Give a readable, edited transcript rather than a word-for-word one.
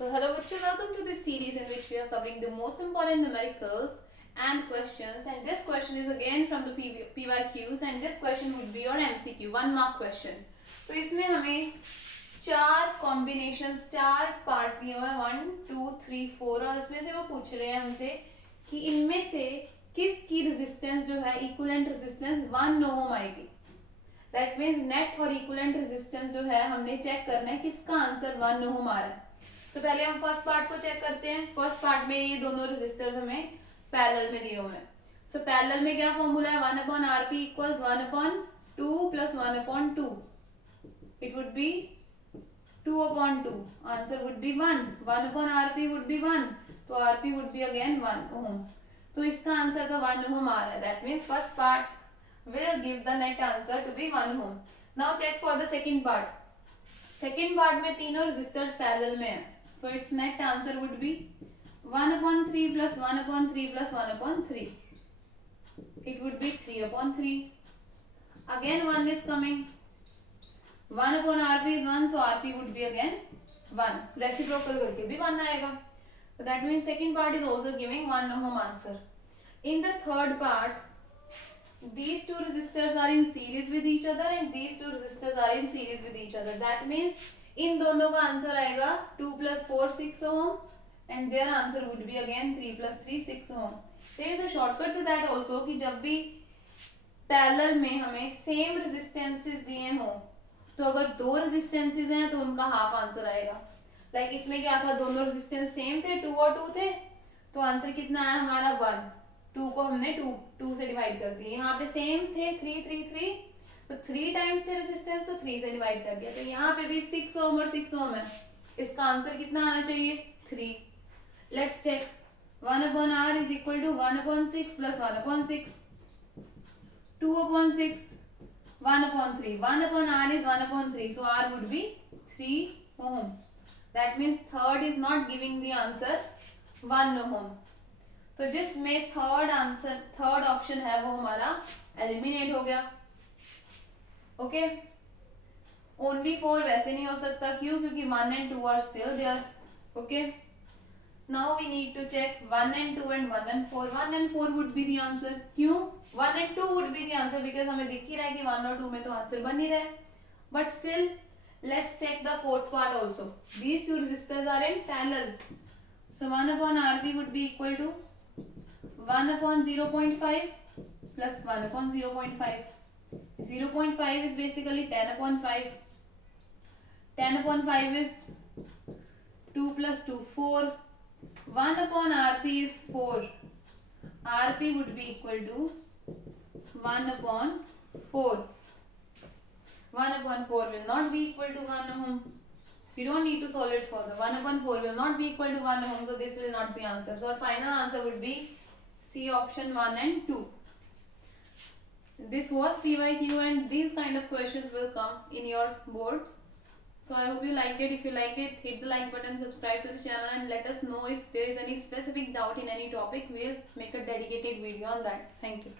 So hello bachcho, welcome to this series in which we are covering the most important numericals and questions, and this question is again from the PYQs and this question would be your MCQ 1 mark question. तो इसमें हमें चार combinations, चार parts दिए हुए हैं 1 2 3 4 और उसमें से वो पूछ रहे हैं हमसे कि इनमें से किसकी रेजिस्टेंस जो है इक्विवेलेंट रेजिस्टेंस 1 ओम आएगी. दैट मीन्स नेट और इक्विवेलेंट रेजिस्टेंस जो है हमने चेक करना है किसका आंसर 1 ओम आ रहा है. तो पहले हम फर्स्ट पार्ट को चेक करते हैं. फर्स्ट पार्ट में ये दोनों रेजिस्टर्स हमें पैरेलल में दिए हुए हैं. सो पैरेलल में क्या फॉर्मूला है 1/rp equals 1/2 plus 1/2. It would be 2/2. Answer would be 1. 1/rp would B 1. तो rp वुड बी अगेन 1 ओम. तो इसका आंसर तो 1 ओम आ रहा है. That means first part will give the net answer to be 1 ohm. Now check for the second part. Second part में तीनों resistors parallel में है. So its net answer would be 1/3 plus 1/3 plus 1/3. It would be 3/3. Again 1 is coming. 1/rp is 1, so rp would be again 1. Reciprocal करके भी 1 आएगा. So that means second part is also giving 1 ohm answer. In the third part, these two resistors are in series with each other and these two resistors are in series with each other. That means इन दोनों का answer आएगा 2 plus 4 6 ohm and their answer would be again 3 plus 3 6 ohm. There is a shortcut to that also कि जब भी parallel में हमें same resistances दिए हों तो अगर दो रेजिस्टेंसेस हैं तो उनका हाफ आंसर आएगा. लाइक इसमें क्या था, दोनों रेजिस्टेंस सेम थे, 2 और 2 थे, तो आंसर कितना आया हमारा 1. 2 को हमने 2 से डिवाइड कर दिया. यहाँ पे सेम थे 3 3 3, तो 3 टाइम्स थे रेजिस्टेंस, तो 3 से डिवाइड कर दिया. तो यहाँ पे भी 6 ओम और 6 ओम है. इसका आंसर कितना आना चाहिए 3. Let's check. 1/r is equal to 1/6 plus 1/6. 2/6 1/3. 1/r is 1/3, so r would be 3 ohm. That means third is not giving the answer 1 ohm. तो जिसमें थर्ड ऑप्शन है वो हमारा एलिमिनेट हो गया. ओके, ओनली 4 वैसे नहीं हो सकता. क्यों? क्योंकि 1 and 2 are still there. Okay, now we need to check 1 and 2 and 1 and 4. 1 and 4 would be the answer. क्यों? 1 and 2 would be the answer because हमें दिख ही रहा है कि 1 और 2 में तो आंसर बन ही रहा है. But still let's check the fourth part also. These two resistors are in parallel. So 1/rp would be equal to 1/0.5 plus 1/0.5. 0.5 is basically 10/5. 10/5 is 2 plus 2 4. 1/rp is 4. rp would be equal to 1/4. 1/4 will not be equal to 1 ohm. You don't need to solve it further. 1/4 will not be equal to 1 ohm, so this will not be answer. So our final answer would be C option 1 and 2. This was PYQ and these kind of questions will come in your boards. So I hope you liked it. If you liked it, hit the like button, subscribe to the channel and let us know if there is any specific doubt in any topic. We'll make a dedicated video on that. Thank you.